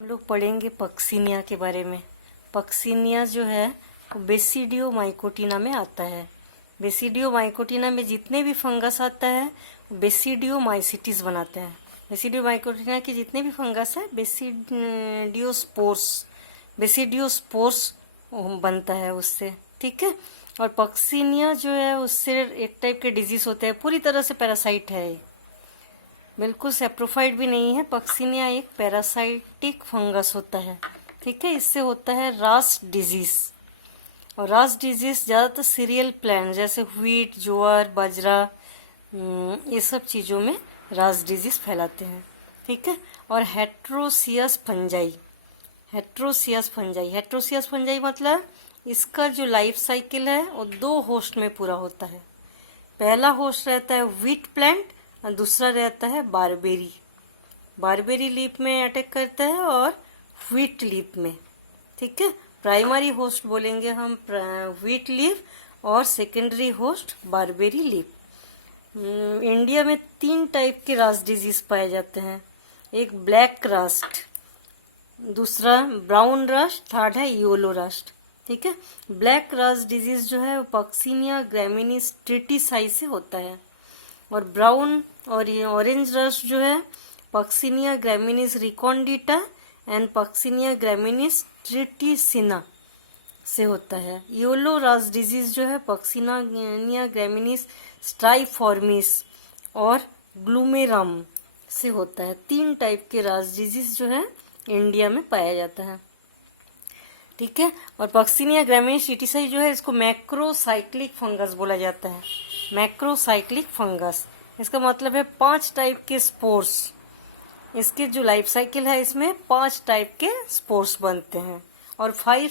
हम लोग पढ़ेंगे पक्सीनिया के बारे में। पक्सीनिया जो है वो बेसिडियोमाइकोटिना में आता है। बेसिडियोमाइकोटिना में जितने भी फंगस आता है बेसिडियोमाइसिटिस बनाते हैं। बेसिडियोमाइकोटिना के जितने भी फंगस है बेसिडियोस्पोर्स बनता है उससे, ठीक है। और पक्सीनिया जो है उससे एक टाइप के डिजीज होते हैं, पूरी तरह से पैरासाइट है, बिल्कुल सेप्रोफाइट भी नहीं है। पक्सीनिया एक पैरासाइटिक फंगस होता है, ठीक है। इससे होता है रास्ट डिजीज, और रास्ट डिजीज ज़्यादातर सीरियल प्लांट जैसे व्हीट, ज्वार, बाजरा, ये सब चीज़ों में रास्ट डिजीज फैलाते हैं, ठीक है। और हेट्रोसियस फंजाई मतलब इसका जो लाइफ साइकिल है वो 2 होस्ट में पूरा होता है। पहला होस्ट रहता है व्हीट प्लांट और दूसरा रहता है बारबेरी लीफ में अटैक करता है और व्हीट लीफ में, ठीक है। प्राइमरी होस्ट बोलेंगे हम व्हीट लीफ और secondary host barberry leaf. India में 3 टाइप के रास्ट डिजीज पाए जाते हैं। एक ब्लैक रास्ट, दूसरा ब्राउन रस्ट, थर्ड है येलो रस्ट, ठीक है। ब्लैक रास्ट डिजीज जो है वो पक्सीनिया ग्रैमिनीज ट्रिटिसाई से होता है, और ब्राउन और ये ऑरेंज रस्ट जो है पक्सीनिया ग्रैमिनीज रिकॉन्डिटा एंड पक्सीनिया ग्रैमिनीज ट्रिटिसिना से होता है। येलो रस्ट डिजीज जो है पक्सीनिया ग्रैमिनीज स्ट्राइफॉर्मिस और ग्लूमेरम से होता है। 3 टाइप के रस्ट डिजीज जो है इंडिया में पाया जाता है, ठीक है। और पक्सीनिया ग्रैमिनीज ट्रिटिसाई जो है इसको मैक्रोसाइक्लिक फंगस बोला जाता है। मैक्रोसाइक्लिक फंगस इसका मतलब है 5 टाइप के स्पोर्स। इसके जो लाइफ साइकिल है इसमें 5 टाइप के स्पोर्स बनते हैं, और 5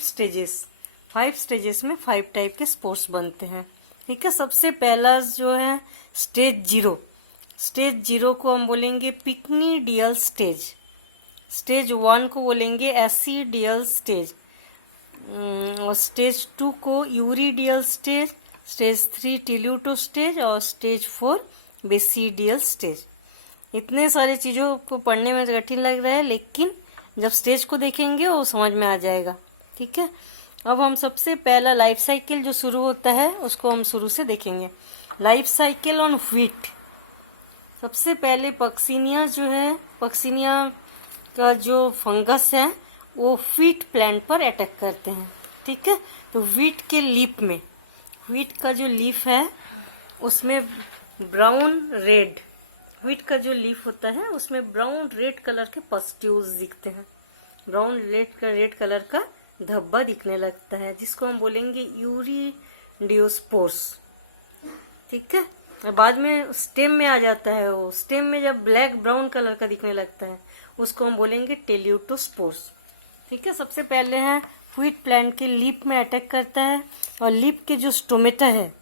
स्टेजेस में 5 टाइप के स्पोर्स बनते हैं, ठीक है। सबसे पहला जो है स्टेज 0 को हम बोलेंगे पिक्निडियल स्टेज। स्टेज 1 को बोलेंगे एसिडियल स्टेज, और स्टेज 2 को यूरिडियल स्टेज, स्टेज 3 टिल्यूटो स्टेज और स्टेज 4 बेसिडियल स्टेज। इतने सारे चीज़ों को पढ़ने में कठिन लग रहा है, लेकिन जब स्टेज को देखेंगे वो समझ में आ जाएगा, ठीक है। अब हम सबसे पहला लाइफ साइकिल जो शुरू होता है उसको हम शुरू से देखेंगे। Life cycle on wheat. सबसे पहले पक्सीनिया का जो फंगस है वो व्हीट प्लांट पर अटैक करते हैं, ठीक है। तो व्हीट का जो लीफ है उसमें व्हीट का जो लीफ होता है उसमें ब्राउन रेड कलर के पस्ट्यूल्स दिखते हैं। ब्राउन रेड कलर का धब्बा दिखने लगता है, जिसको हम बोलेंगे यूरिडियोस्पोर्स, ठीक है। और बाद में स्टेम में आ जाता है वो। स्टेम में जब ब्लैक ब्राउन कलर का दिखने लगता है उसको हम बोलेंगे टेल्यूटोस्पोर्स, ठीक है। सबसे पहले है व्हीट प्लांट के लीफ में अटैक करता है, और लीफ के जो स्टोमेटा है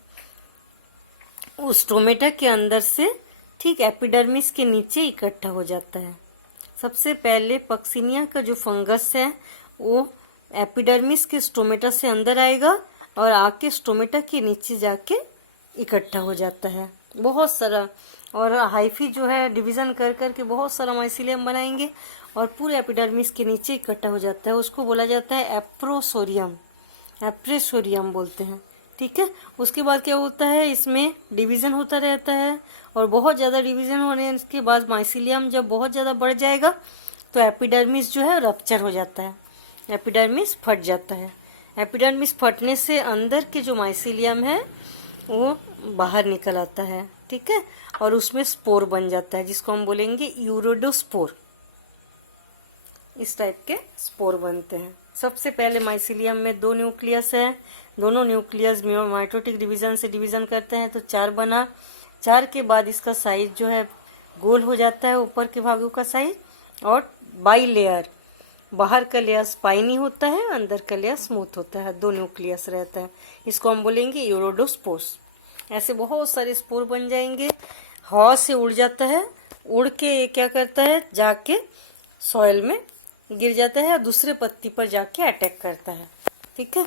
उस स्टोमेटा के अंदर से ठीक एपिडर्मिस के नीचे इकट्ठा हो जाता है। सबसे पहले पक्सीनिया का जो फंगस है वो एपिडर्मिस के स्टोमेटा से अंदर आएगा और आके स्टोमेटा के नीचे जाके इकट्ठा हो जाता है बहुत सारा, और हाइफी जो है डिवीजन कर करके बहुत सारा माइसिलियम बनाएंगे और पूरे एपिडर्मिस के नीचे इकट्ठा हो जाता है। उसको बोला जाता है एप्रेसोरियम बोलते हैं, ठीक है। उसके बाद क्या होता है, इसमें डिवीजन होता रहता है, और बहुत ज़्यादा डिवीजन होने के बाद माइसिलियम जब बहुत ज़्यादा बढ़ जाएगा तो एपिडर्मिस जो है रप्चर हो जाता है, एपिडर्मिस फट जाता है। एपिडर्मिस फटने से अंदर के जो माइसिलियम है वो बाहर निकल आता है, ठीक है, और उसमें स्पोर बन जाता है, जिसको हम बोलेंगे यूरोडोस्पोर। इस टाइप के स्पोर बनते हैं। सबसे पहले माइसिलियम में 2 न्यूक्लियस है, दोनों न्यूक्लियस माइटोटिक डिवीजन से डिवीजन करते हैं तो 4 बना। 4 के बाद इसका साइज जो है गोल हो जाता है, ऊपर के भागों का साइज, और बाई लेयर, बाहर का लेयर स्पाइनी होता है, अंदर का लेयर स्मूथ होता है, 2 न्यूक्लियस रहता है। इसको हम बोलेंगे यूरोडोस्पोर्स। ऐसे बहुत सारे स्पोर बन जाएंगे। हवा से उड़ जाता है, उड़ के ये क्या करता है, जाके सॉइल में गिर जाता है और दूसरे पत्ती पर जाके अटैक करता है, ठीक है।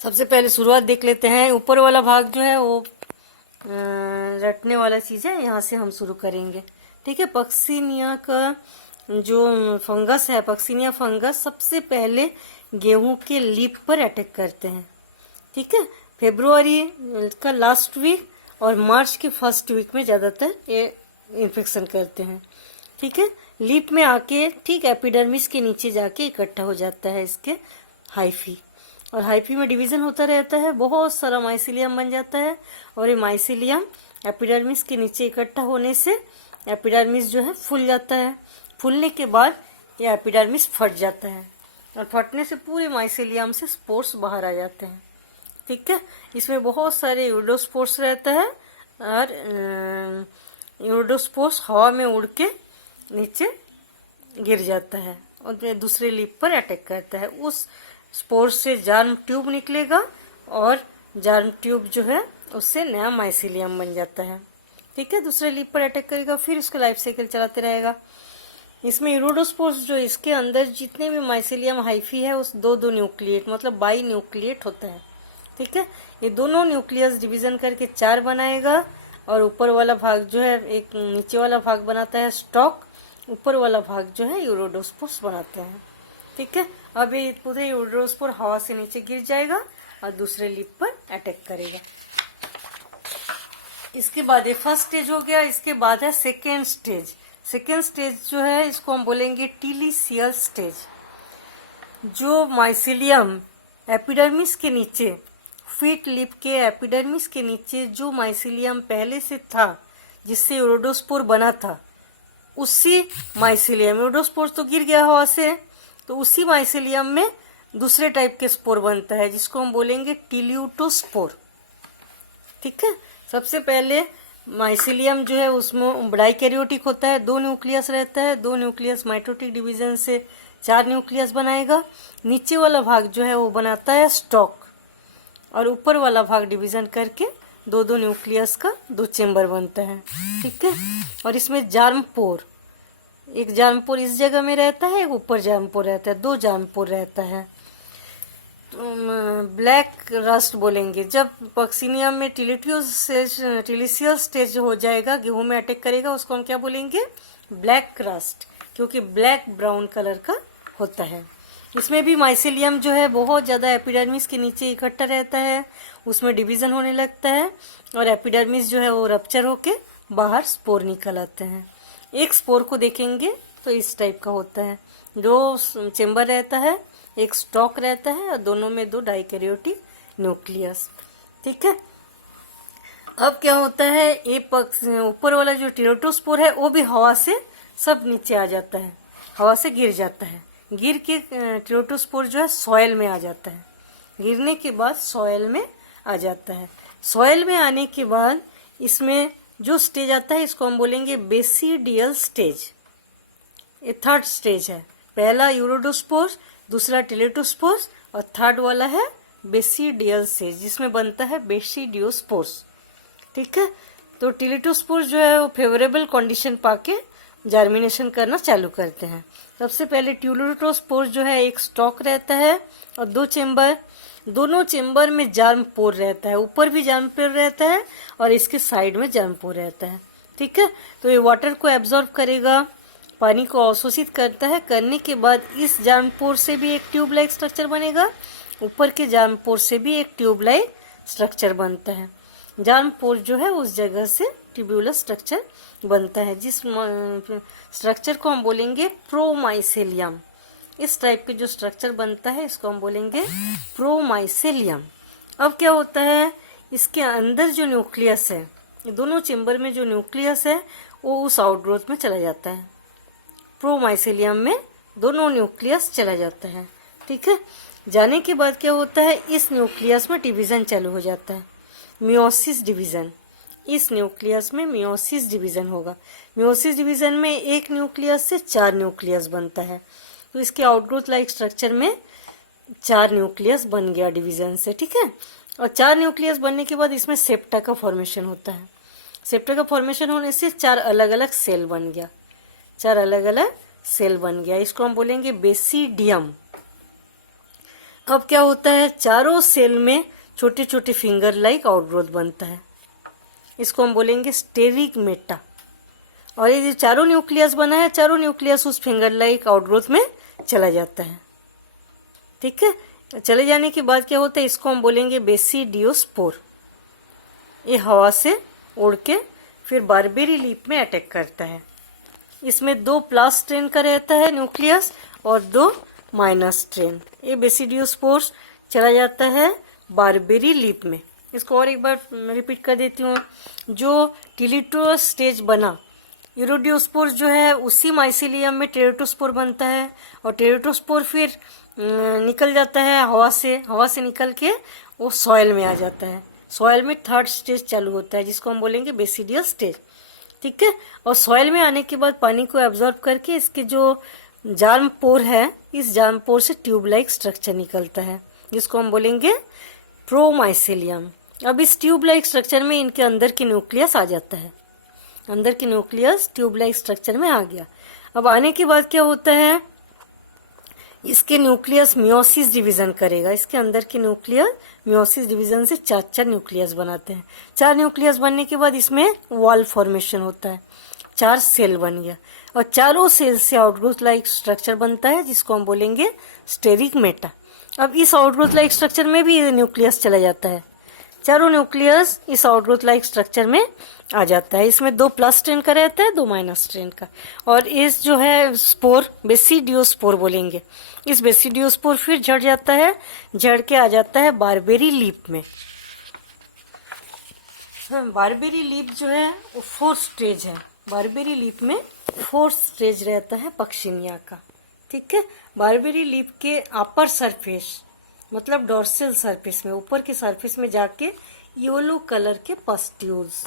सबसे पहले शुरुआत देख लेते हैं। ऊपर वाला भाग जो है वो रटने वाला चीज है, यहाँ से हम शुरू करेंगे, ठीक है। पक्सीनिया का जो फंगस है पक्सिनिया फंगस सबसे पहले गेहूं के लीफ पर अटैक करते हैं। ठीक है, फरवरी का लास्ट वीक और मार्च के फर्स्ट वीक में ज्यादातर ये इन्फेक्शन करते हैं। ठीक है, लीफ में आके ठीक एपिडर्मिस के नीचे जाके इकट्ठा हो जाता है इसके हाइफी, और हाइफी में डिवीजन होता रहता है, बहुत सारा माइसिलियम बन जाता है, और ये माइसिलियम एपिडर्मिस के नीचे इकट्ठा होने से एपिडर्मिस जो है फूल जाता है। फूलने के बाद ये एपिडर्मिस फट जाता है, और फटने से पूरे माइसिलियम से स्पोर्स बाहर आ जाते हैं। ठीक है, इसमें बहुत सारे यूरोडोस्पोर्स रहता है, और यूरोडोस्पोर्स हवा में उड़ के नीचे गिर जाता है और दूसरे लीफ पर अटैक करता है। उस स्पोर्स से जार्म ट्यूब निकलेगा, और जार्म ट्यूब जो है उससे नया माइसिलियम बन जाता है। ठीक है, दूसरे लीफ पर अटैक करेगा, फिर उसका लाइफ साइकिल चलाते रहेगा। इसमें यूरोडोस्पोर्स जो इसके अंदर जितने भी माइसिलियम हाइफी है उस दो न्यूक्लिएट मतलब बाई न्यूक्लिएट होता है। ठीक है, ये दोनों न्यूक्लियस डिवीजन करके 4 बनाएगा, और ऊपर वाला भाग जो है एक नीचे वाला भाग बनाता है स्टॉक, ऊपर वाला भाग जो है यूरोडोस्पोर्स बनाते हैं। ठीक है, अब ये पूरे यूरोडोस्पोर हवा से नीचे गिर जाएगा और दूसरे लीफ पर अटैक करेगा। इसके बाद ये फर्स्ट स्टेज हो गया, इसके बाद है सेकेंड स्टेज। सेकेंड स्टेज जो है इसको हम बोलेंगे टीलिसियल स्टेज। जो माइसिलियम एपिडर्मिस के नीचे, फीट लिप के एपिडर्मिस के नीचे जो माइसिलियम पहले से था जिससे यूरोडोस्पोर बना था, उसी माइसिलियम, यूरोडोस्पोर तो गिर गया हवा से, तो उसी माइसिलियम में दूसरे टाइप के स्पोर बनता है जिसको हम बोलेंगे टिल्यूटोस्पोर। ठीक है, सबसे पहले माइसिलियम जो है उसमें डाइकैरियोटिक होता है, 2 न्यूक्लियस रहता है, 2 न्यूक्लियस माइटोटिक डिवीजन से 4 न्यूक्लियस बनाएगा। नीचे वाला भाग जो है वो बनाता है स्टॉक, और ऊपर वाला भाग डिवीजन करके 2 न्यूक्लियस का 2 चेम्बर बनता है। ठीक है, और इसमें जार्मपोर, एक जार्मपोर इस जगह में रहता है, एक ऊपर जार्मपोर रहता है, 2 जार्मपोर रहता है। ब्लैक रस्ट बोलेंगे जब पक्सिनिया में टिलिसियल स्टेज हो जाएगा, गेहूं में अटैक करेगा, उसको हम क्या बोलेंगे? ब्लैक रस्ट, क्योंकि ब्लैक ब्राउन कलर का होता है। इसमें भी माइसिलियम जो है बहुत ज्यादा एपिडर्मिस के नीचे इकट्ठा रहता है, उसमें डिवीजन होने लगता है, और एपिडर्मिस जो है वो रप्चर होके बाहर स्पोर निकल आते हैं। एक स्पोर को देखेंगे तो इस टाइप का होता है, 2 चेम्बर रहता है, एक स्टॉक रहता है, और दोनों में 2 डाइकैरियोटिक न्यूक्लियस। ठीक है, अब क्या होता है, ये ऊपर वाला जो टिलोटोस्पोर है वो भी हवा से सब नीचे आ जाता है, हवा से गिर जाता है। गिर के टिलोटोस्पोर जो है सॉयल में आ जाता है, गिरने के बाद सॉयल में आ जाता है। सॉयल में आने के बाद इसमें जो स्टेज आता है इसको हम बोलेंगे बेसिडियल स्टेज। ये थर्ड स्टेज है, पहला यूरोडोस्पोर, दूसरा टिलेटोस्पोर, और थर्ड वाला है बेसिडियल स्टेज जिसमें बनता है बेसिडियोस्पोर्स। ठीक है, तो टिलेटोस्पोर जो है वो फेवरेबल कंडीशन पाके जर्मिनेशन करना चालू करते हैं। सबसे पहले टिलेटोस्पोर जो है एक स्टॉक रहता है और 2 चेम्बर, दोनों चेम्बर में जार्मपोर रहता है, ऊपर भी जार्मपोर रहता है और इसके साइड में जार्मपोर रहता है। ठीक है, तो ये वाटर को एब्जॉर्ब करेगा, पानी को अवशोषित करता है, करने के बाद इस जार्मपोर से भी एक ट्यूब लाइक स्ट्रक्चर बनेगा, ऊपर के जार्मपोर से भी एक ट्यूब लाइक स्ट्रक्चर बनता है। जार्मपोर जो है उस जगह से ट्यूबुलर स्ट्रक्चर बनता है, जिस स्ट्रक्चर को हम बोलेंगे प्रोमाइसेलियम। इस टाइप के जो स्ट्रक्चर बनता है इसको हम बोलेंगे प्रोमाइसेलियम। अब क्या होता है, इसके अंदर जो न्यूक्लियस है, दोनों चेम्बर में जो न्यूक्लियस है वो उस आउटग्रोथ में चला जाता है। प्रोमाइसेलियम में दोनों न्यूक्लियस चला जाता है। ठीक है, जाने के बाद क्या होता है, इस न्यूक्लियस में डिवीजन चालू हो जाता है, मियोसिस डिवीजन। इस न्यूक्लियस में मियोसिस डिवीजन होगा। मियोसिस डिवीजन में एक न्यूक्लियस से 4 न्यूक्लियस बनता है, तो इसके आउटग्रोथ लाइक स्ट्रक्चर में 4 न्यूक्लियस बन गया डिवीजन से। ठीक है, और 4 न्यूक्लियस बनने के बाद इसमें सेप्टा का फॉर्मेशन होता है। सेप्टा का फॉर्मेशन होने से 4 अलग अलग सेल बन गया, 4 अलग अलग सेल बन गया, इसको हम बोलेंगे बेसिडियम। अब क्या होता है, चारों सेल में छोटे छोटे फिंगर लाइक आउटग्रोथ बनता है, इसको हम बोलेंगे स्टेरिगमेटा। और ये जो चारों न्यूक्लियस बना है, चारों न्यूक्लियस उस फिंगर लाइक आउटग्रोथ में चला जाता है। ठीक है, चले जाने के बाद क्या होता है, इसको हम बोलेंगे बेसिडियोस्पोर। ये हवा से उड़ के फिर बारबेरी लीफ में अटैक करता है। इसमें 2 प्लस स्ट्रेन का रहता है न्यूक्लियस और 2 माइनस स्ट्रेन। ये बेसिडियोस्पोर्स चला जाता है बारबेरी लीफ में। इसको और एक बार रिपीट कर देती हूँ। जो टिलिटोस स्टेज बना, यूरोडियोस्पोर जो है उसी माइसिलियम में टेरेटोस्पोर बनता है, और टेरेटोस्पोर फिर निकल जाता है हवा से निकल के वो सॉइल में आ जाता है। सॉइल में 3rd स्टेज चालू होता है जिसको हम बोलेंगे बेसिडियल स्टेज। ठीक है, और सॉइल में आने के बाद पानी को एब्जॉर्ब करके इसके जो जार्म पोर है, इस जार्म पोर से ट्यूब लाइक स्ट्रक्चर निकलता है जिसको हम बोलेंगे प्रोमाइसिलियम। अब इस ट्यूब लाइक स्ट्रक्चर में इनके अंदर की न्यूक्लियस आ जाता है। अंदर की न्यूक्लियस ट्यूब लाइक स्ट्रक्चर में आ गया। अब आने के बाद क्या होता है, इसके न्यूक्लियस मियोसिस डिवीजन करेगा। इसके अंदर के न्यूक्लियस मियोसिस डिवीजन से 4 न्यूक्लियस बनाते हैं। 4 न्यूक्लियस बनने के बाद इसमें वॉल फॉर्मेशन होता है, 4 सेल बन गया, और चारों सेल से आउटग्रोथ लाइक स्ट्रक्चर बनता है जिसको हम बोलेंगे स्टेरिकमेटा। अब इस आउटग्रोथ लाइक स्ट्रक्चर में भी न्यूक्लियस चला जाता है। चारों न्यूक्लियस इस आउटग्रोथ लाइक स्ट्रक्चर में आ जाता है। इसमें 2 प्लस स्ट्रेन का रहता है, 2 माइनस स्ट्रेन का। और इस जो है स्पोर, बेसिडियोस्पोर बोलेंगे। इस बेसिडियोस्पोर फिर झड़ जाता है, झड़ के आ जाता है बारबेरी लीफ में। बारबेरी लीफ जो है वो 4th स्टेज है। बारबेरी लीफ में 4th स्टेज रहता है पक्सिनिया का। ठीक है, बारबेरी लीफ के अपर सरफेस मतलब डॉर्सल सरफेस में, ऊपर के सरफेस में जाके येलो कलर के पस्ट्यूल्स,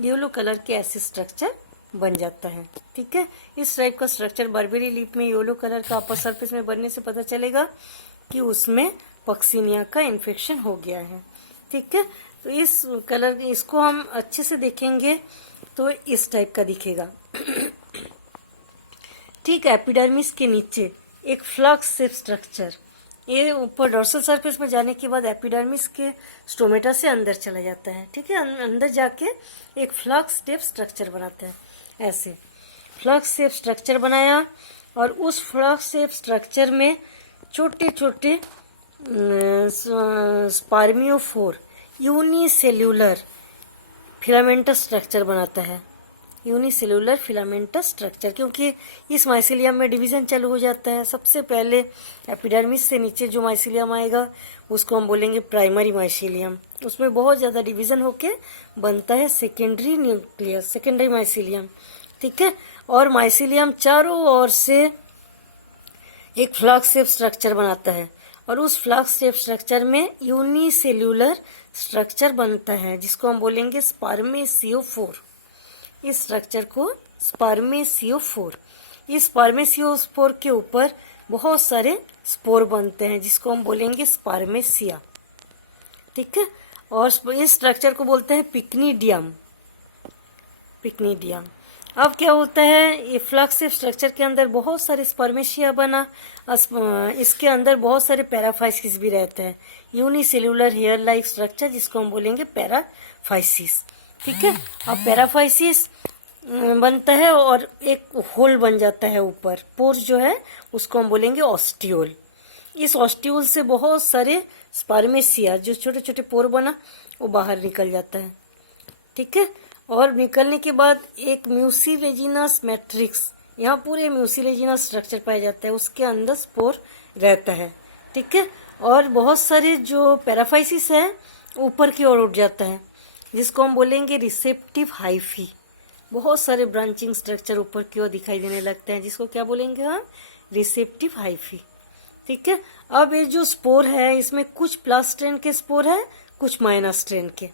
येलो कलर के ऐसे स्ट्रक्चर बन जाता है। ठीक है, इस टाइप का स्ट्रक्चर बारबेरी लीफ में येलो कलर का अपर सरफेस में बनने से पता चलेगा कि उसमें पक्सिनिया का इन्फेक्शन हो गया है। ठीक है, तो इस कलर, इसको हम अच्छे से देखेंगे तो इस टाइप का दिखेगा। ठीक, एपिडर्मिस के नीचे एक फ्लक्स शेप स्ट्रक्चर, ये ऊपर डॉर्सल सरफेस में जाने के बाद एपिडर्मिस के स्टोमेटा से अंदर चला जाता है। ठीक है, अंदर जाके एक फ्लक्स शेप स्ट्रक्चर बनाता है। ऐसे फ्लक्स शेप स्ट्रक्चर बनाया, और उस फ्लक्स शेप स्ट्रक्चर में छोटे छोटे स्पर्मियोफोर यूनिसेल्यूलर फिलामेंटस स्ट्रक्चर बनाता है। यूनिसेल्यूलर फिलामेंटस स्ट्रक्चर, क्योंकि इस माइसिलियम में डिवीजन चालू हो जाता है। सबसे पहले एपिडर्मिस से नीचे जो माइसिलियम आएगा उसको हम बोलेंगे प्राइमरी माइसिलियम। उसमें बहुत ज्यादा डिवीजन होके बनता है सेकेंडरी न्यूक्लियस, सेकेंडरी माइसिलियम। ठीक है, और माइसिलियम चारों ओर से एक फ्लक्स शेप स्ट्रक्चर बनाता है, और उस फ्लक्स शेप स्ट्रक्चर में यूनिसेल्यूलर स्ट्रक्चर बनता है जिसको हम बोलेंगे स्पर्मेसियोफोर। इस स्ट्रक्चर को स्पर्मेसियोफोर, इस स्पर्मेसियोफोर के ऊपर बहुत सारे स्पोर बनते हैं जिसको हम बोलेंगे स्पर्मेसिया। ठीक है, और इस स्ट्रक्चर को बोलते हैं पिक्निडियम। पिक्निडियम। अब क्या होता है, ये फ्लक्स स्ट्रक्चर के अंदर बहुत सारे स्पर्मेशिया बना, इसके अंदर बहुत सारे पैराफाइसिस भी रहते हैं। यूनिसेल्यूलर हेयर लाइक स्ट्रक्चर जिसको हम बोलेंगे पैराफाइसिस। ठीक है, अब पैराफाइसिस बनता है और एक होल बन जाता है ऊपर, पोर जो है उसको हम बोलेंगे ऑस्टियोल। इस ऑस्टियोल से बहुत सारे स्पर्मेशिया, जो छोटे छोटे पोर बना, वो बाहर निकल जाता है। ठीक है, और निकलने के बाद एक म्यूसिलेजिनस मैट्रिक्स, यहाँ पूरे म्यूसिलेजिनस स्ट्रक्चर पाया जाता है, उसके अंदर स्पोर रहता है। ठीक है, और बहुत सारे जो पैराफाइसिस है ऊपर की ओर उठ जाता है जिसको हम बोलेंगे रिसेप्टिव हाइफी। बहुत सारे ब्रांचिंग स्ट्रक्चर ऊपर की ओर दिखाई देने लगते हैं जिसको क्या बोलेंगे हम, रिसेप्टिव हाइफी। ठीक है, अब ये जो स्पोर है इसमें कुछ प्लस स्ट्रेन के स्पोर है, कुछ माइनस स्ट्रेन के।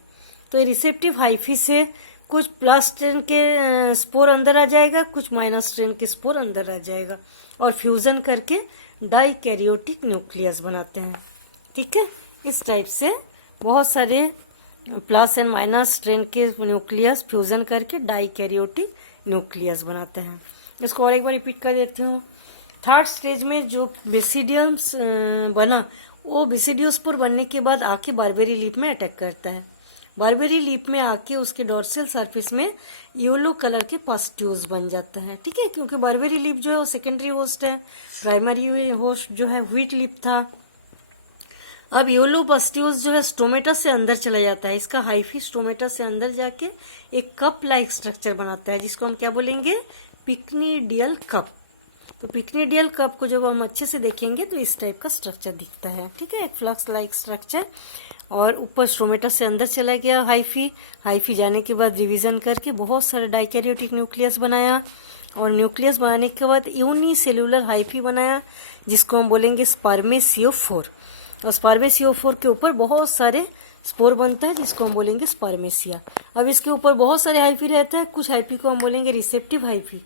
तो ये रिसेप्टिव हाइफी से कुछ प्लस स्ट्रेन के स्पोर अंदर आ जाएगा, कुछ माइनस स्ट्रेन के स्पोर अंदर आ जाएगा, और फ्यूजन करके डाइकैरियोटिक न्यूक्लियस बनाते हैं। ठीक है, इस टाइप से बहुत सारे प्लस एंड माइनस स्ट्रेन के न्यूक्लियस फ्यूजन करके डाइकैरियोटिक न्यूक्लियस बनाते हैं। इसको और एक बार रिपीट कर देती हूँ। 3rd स्टेज में जो बेसिडियम्स बना, वो बेसिडियोस्पोर बनने के बाद आके बारबेरी लीफ में अटैक करता है। बारबेरी लीफ में आके उसके डोर्सल सरफेस में येलो कलर के पस्ट्यूल्स बन जाता है, ठीक है, क्योंकि बारबेरी लीफ जो है वो सेकेंडरी होस्ट है, प्राइमरी होस्ट जो है व्हीट लीफ था। अब येलो पस्ट्यूल्स जो है स्टोमेटस से अंदर चला जाता है, इसका हाइफी स्टोमेटस से अंदर जाके एक कप लाइक स्ट्रक्चर बनाता है, जिसको हम क्या बोलेंगे, पिक्निडियल कप। तो पिक्निडियल कप को जब हम अच्छे से देखेंगे तो इस टाइप का स्ट्रक्चर दिखता है, ठीक है, एक फ्लक्स लाइक स्ट्रक्चर। और ऊपर स्ट्रोमेटस से अंदर चला गया हाइफी जाने के बाद रिवीजन करके बहुत सारे डाइकैरियोटिक न्यूक्लियस बनाया, और न्यूक्लियस बनाने के बाद यूनिसेल्युलर हाइफी बनाया, जिसको हम बोलेंगे स्पर्मेसियोफोर। और स्पर्मेसियोफोर के ऊपर बहुत सारे स्पोर बनता है, जिसको हम बोलेंगे स्पर्मेसिया। अब इसके ऊपर बहुत सारे हाइफी रहते हैं, कुछ हाइफी को हम बोलेंगे रिसेप्टिव हाइफी।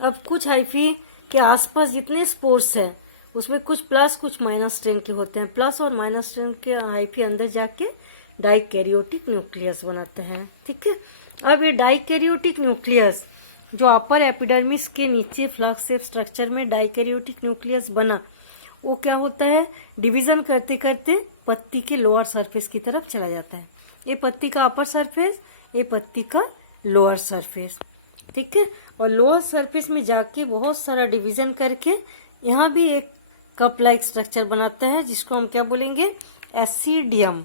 अब कुछ हाइफी के आसपास जितने स्पोर्स हैं उसमें कुछ प्लस कुछ माइनस स्ट्रेन के होते हैं, प्लस और माइनस स्ट्रेन के हाइफी अंदर जाके डाइकैरियोटिक न्यूक्लियस बनाते हैं, ठीक है। अब ये डाइकैरियोटिक न्यूक्लियस जो अपर एपिडर्मिस के नीचे फ्लक्स शेप स्ट्रक्चर में डाइकैरियोटिक न्यूक्लियस बना, वो क्या होता है, डिवीजन करते करते पत्ती के लोअर सरफेस की तरफ चला जाता है। ये पत्ती का अपर सरफेस, ये पत्ती का लोअर सरफेस, ठीक है। और लोअर सरफेस में जाके बहुत सारा डिवीजन करके यहाँ भी एक कप लाइक स्ट्रक्चर बनाता है, जिसको हम क्या बोलेंगे, एसिडियम।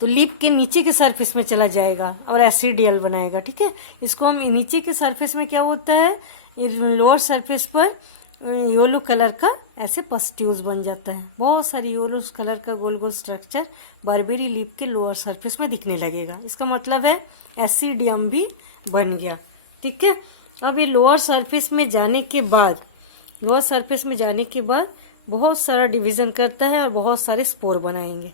तो लीफ के नीचे के सरफेस में चला जाएगा और एसिडियल बनाएगा, ठीक है। इसको हम नीचे के सरफेस में क्या होता है, लोअर सरफेस पर येलो कलर का ऐसे पस्ट्यूल्स बन जाता है, बहुत सारी येलो कलर का गोल गोल स्ट्रक्चर बारबेरी लीफ के लोअर सरफेस में दिखने लगेगा। इसका मतलब है एसिडियम भी बन गया, ठीक है। अब ये लोअर सरफेस में जाने के बाद बहुत सारा डिवीजन करता है और बहुत सारे स्पोर बनाएंगे,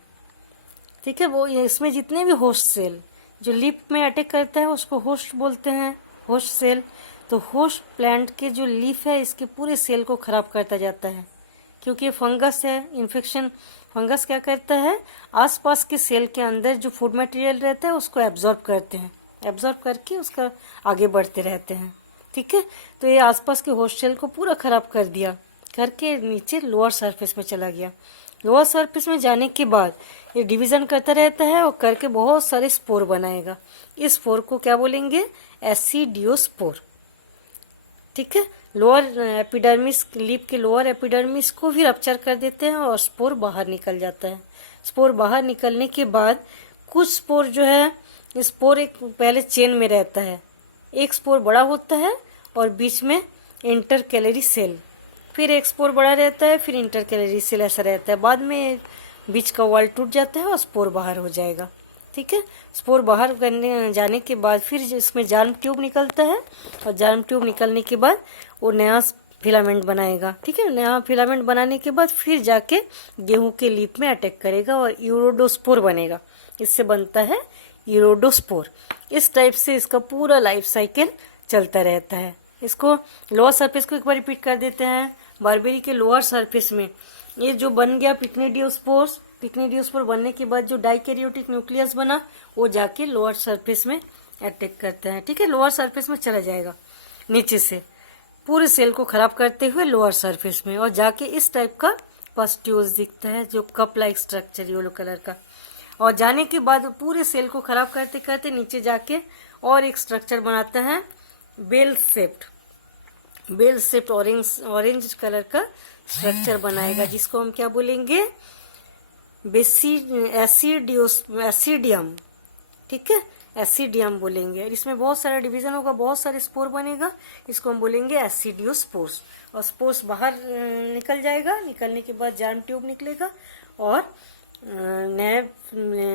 ठीक है। वो इसमें जितने भी होस्ट सेल जो लीफ में अटैक करता है उसको होस्ट बोलते हैं, होस्ट सेल। तो होस्ट प्लांट के जो लीफ है इसके पूरे सेल को खराब करता जाता है, क्योंकि फंगस है, इन्फेक्शन। फंगस क्या करता है, आसपास के सेल के अंदर जो फूड मटेरियल रहता है उसको एब्जॉर्ब करते हैं, एब्जॉर्ब करके उसका आगे बढ़ते रहते हैं, ठीक है। तो ये आसपास के होस्ट सेल को पूरा खराब कर दिया, करके नीचे लोअर सरफेस में चला गया। लोअर सरफेस में जाने के बाद ये डिवीजन करता रहता है और करके बहुत सारे स्पोर बनाएगा। इस स्पोर को क्या बोलेंगे, एसिडियोस्पोर, ठीक है। लोअर एपिडर्मिस, लीफ के लोअर एपिडर्मिस को भी रप्चर कर देते हैं और स्पोर बाहर निकल जाता है। स्पोर बाहर निकलने के बाद कुछ स्पोर जो है, स्पोर एक पहले चेन में रहता है, एक स्पोर बड़ा होता है और बीच में इंटरकैलरी सेल, फिर एक स्पोर बड़ा रहता है, फिर इंटरकैलरी सेल, ऐसा रहता है। बाद में बीच का वॉल टूट जाता है और स्पोर बाहर हो जाएगा, ठीक है। स्पोर बाहर करने जाने के बाद फिर इसमें जार्म ट्यूब निकलता है, और जार्म ट्यूब निकलने के बाद वो नया फिलामेंट बनाएगा, ठीक है। नया फिलामेंट बनाने के बाद फिर जाके गेहूं के लीफ में अटैक करेगा और यूरोडोस्पोर बनेगा, इससे बनता है यूरोडोस्पोर। इस टाइप से इसका पूरा लाइफ साइकिल चलता रहता है। इसको लोअर सरफेस को एक बार रिपीट कर देते हैं। बारबेरी के लोअर सरफेस में ये जो बन गया पिक्निडियोस्पोर्स, पिक्निडियोस्पोर बनने के बाद जो डाइकैरियोटिक न्यूक्लियस बना वो जाके लोअर सरफेस में अटैक करता है, ठीक है। लोअर सरफेस में चला जाएगा नीचे से, पूरे सेल को खराब करते हुए लोअर सरफेस में, और जाके इस टाइप का पस्ट्यूल्स दिखता है जो cup like structure yellow colour का। और जाने के बाद पूरे सेल को खराब करते करते नीचे जाके और एक स्ट्रक्चर बनाता है, बेल शेप्ड ऑरेंज कलर का स्ट्रक्चर बनाएगा, जिसको हम क्या बोलेंगे, एसिडियम, ठीक है, एसिडियम बोलेंगे। इसमें बहुत सारा डिवीजन होगा, बहुत सारे स्पोर बनेगा, इसको हम बोलेंगे एसिडियोस्पोर्स। और स्पोर्स बाहर निकल जाएगा, निकलने के बाद जार्म ट्यूब निकलेगा और नए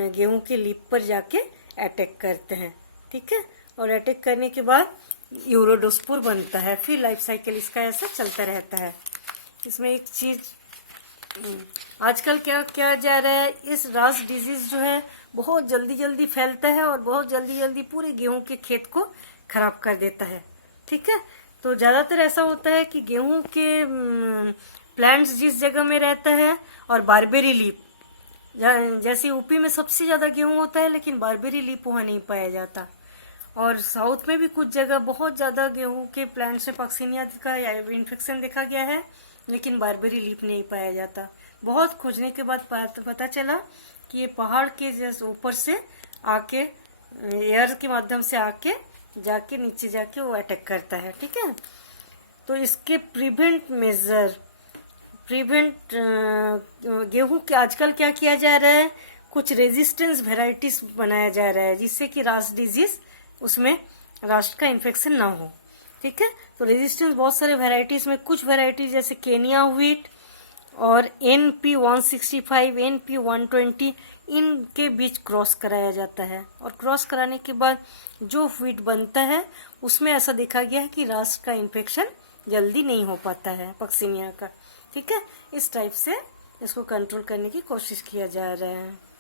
गेहूं के लीफ पर जाके अटैक करते हैं, ठीक है। और अटैक करने के बाद यूरोडोस्पोर बनता है, फिर लाइफ साइकिल इसका ऐसा चलता रहता है। इसमें एक चीज आजकल क्या किया जा रहा है, इस रास डिजीज जो है बहुत जल्दी जल्दी फैलता है और बहुत जल्दी जल्दी पूरे गेहूं के खेत को खराब कर देता है, ठीक है। तो ज्यादातर ऐसा होता है कि गेहूं के प्लांट्स जिस जगह में रहता है और बारबेरी लीफ, जैसे यूपी में सबसे ज्यादा गेहूं होता है लेकिन बारबेरी लीफ वहां नहीं पाया जाता, और साउथ में भी कुछ जगह बहुत ज्यादा गेहूं के प्लांट से पक्सिनिया का इन्फेक्शन देखा गया है, लेकिन बारबेरी लीफ नहीं पाया जाता। बहुत खोजने के बाद पता चला कि ये पहाड़ के जैसे ऊपर से आके एयर के माध्यम से आके जाके नीचे जाके वो अटैक करता है। ठीक है, तो इसके प्रिवेंट गेहूं के आजकल क्या किया जा रहा है, कुछ रेजिस्टेंस वेराइटीज बनाया जा रहा है जिससे कि रास्ट डिजीज उसमें रास्ट का इन्फेक्शन ना हो। ठीक है, तो रेजिस्टेंस बहुत सारे वेराइटीज में, कुछ वेराइटीज जैसे केनिया व्हीट और NP165, NP120 इनके बीच क्रॉस कराया जाता है। और क्रॉस कराने के बाद जो व्हीट बनता है उसमें ऐसा देखा गया है कि रास्ट का इन्फेक्शन जल्दी नहीं हो पाता है पक्सीनिया का। ठीक है, इस टाइप से इसको कंट्रोल करने की कोशिश किया जा रहा है।